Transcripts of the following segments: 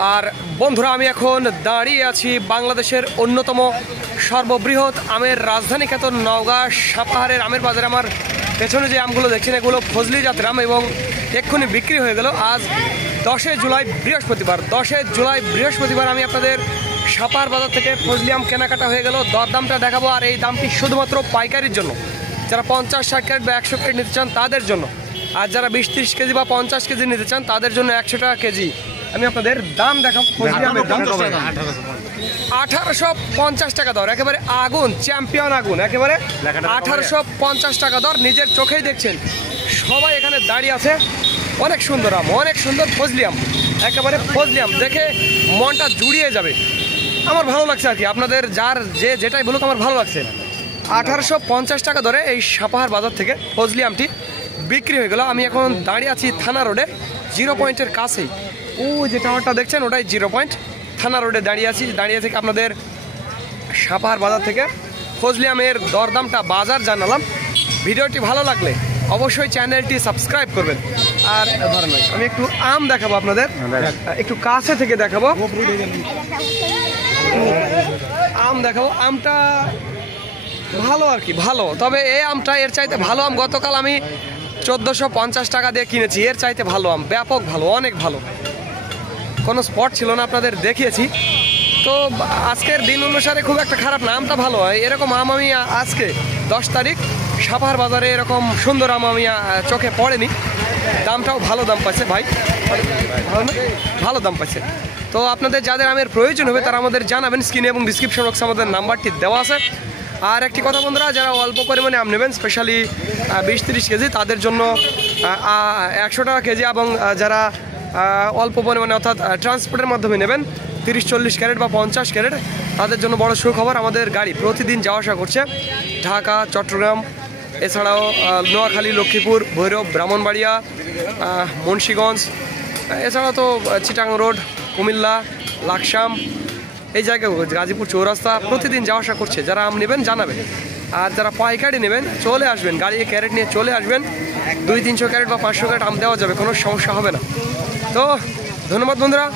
আর বন্ধুরা, আমি এখন দাঁড়িয়ে আছি বাংলাদেশের অন্যতম সর্ববৃহৎ আমের রাজধানী খ্যাত নওগাঁ সাপাহারের আমের বাজারে। আমার পেছনে যে আমগুলো দেখছেন এগুলো ফজলি জাতের আম এবং এক্ষুনি বিক্রি হয়ে গেল। আজ 10 জুলাই বৃহস্পতিবার আমি আপনাদের সাপাহার বাজার থেকে ফজলি আম কেনাকাটা হয়ে গেল। দরদামটা দেখাবো, আর এই দামটি শুধুমাত্র পাইকারির জন্য। যারা 50-60 ক্যারেট বা 100 ক্যারেট নিতে চান তাদের জন্য, আর যারা 20-30 কেজি বা 50 কেজি নিতে চান তাদের জন্য 100 টাকা কেজি। আমি আপনাদের দাম দেখাবো। ফজলি আমের দাম 1850 টাকা দর, একেবারে আগুন, চ্যাম্পিয়ন আগুন, একেবারে 1850 টাকা দর। নিজের চোখেই দেখছেন, সবাই এখানে দাঁড়িয়ে আছে। অনেক সুন্দর আম, অনেক সুন্দর ফজলি আম, একেবারে ফজলি আম দেখে মনটা জুড়িয়ে যাবে। আমার ভালো লাগছে আর কি, আপনাদের যার যেটাই বলুক আমার ভালো লাগছে। 1850 টাকা ধরে এই সাপাহার বাজার থেকে ফজলি আমটি বিক্রি হয়ে গেল। আমি এখন দাঁড়িয়ে আছি থানা রোডে, 0 পয়েন্টের কাছেই। ও যে টাওয়ারটা দেখছেন ওটাই 0 পয়েন্ট। থানা রোডে দাঁড়িয়ে থেকে আপনাদের সাপাহার বাজার থেকে ফজলি আমের দরদামটা বাজার জানালাম। ভিডিওটি ভালো লাগলে অবশ্যই চ্যানেলটি সাবস্ক্রাইব করবেন। আর ধরেন আমি একটু আম দেখাবো আপনাদের, একটু কাছে থেকে দেখাবো আম দেখাবো। আমটা ভালো আর কি, ভালো। তবে এই আমটা এর চাইতে ভালো আম গতকাল আমি 1450 টাকা দিয়ে কিনেছি। এর চাইতে ভালো আম, ব্যাপক ভালো, অনেক ভালো। কোনো স্পট ছিল না, আপনাদের দেখিয়েছি। তো আজকের দিন অনুসারে খুব একটা খারাপ না, আমটা ভালো হয়। এরকম আম আমি আজকে 10 তারিখ সাপাহার বাজারে এরকম সুন্দর আম আমি চোখে পড়েনি। দামটাও ভালো দাম পাচ্ছে ভাই, ভালো দাম পাচ্ছে। তো আপনাদের যাদের আমের প্রয়োজন হবে তারা আমাদের জানাবেন। স্ক্রিনে এবং ডিসক্রিপশন বক্সে আমাদের নাম্বারটি দেওয়া আছে। আর একটি কথা বন্ধুরা, যারা অল্প পরিমাণে আম নেবেন, স্পেশালি 20-30 কেজি, তাদের জন্য 100 টাকা কেজি। এবং যারা অল্প পরিমাণে অর্থাৎ ট্রান্সপোর্টের মাধ্যমে নেবেন 30-40 ক্যারেট বা 50 ক্যারেট, তাদের জন্য বড় সুখবর। আমাদের গাড়ি প্রতিদিন যাওয়া আসা করছে ঢাকা, চট্টগ্রাম, এছাড়াও নোয়াখালী, লক্ষ্মীপুর, ভৈরব, ব্রাহ্মণবাড়িয়া, মুন্সিগঞ্জ, এছাড়াও তো চিটাং রোড, কুমিল্লা, লাকসাম, এই জায়গায় গাজীপুর চৌরাস্তা প্রতিদিন যাওয়া আসা করছে। যারা আম নেবেন জানাবেন। আর যারা পাইকারি নেবেন চলে আসবেন, গাড়ি ক্যারেট নিয়ে চলে আসবেন। 200-300 ক্যারেট বা 500 ক্যারেট আম দেওয়া যাবে, কোনো সমস্যা হবে না। তো ধন্যবাদ বন্ধুরা,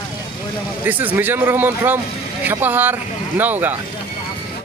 this is Mizanur Rahman from Sapahar, Naogaon.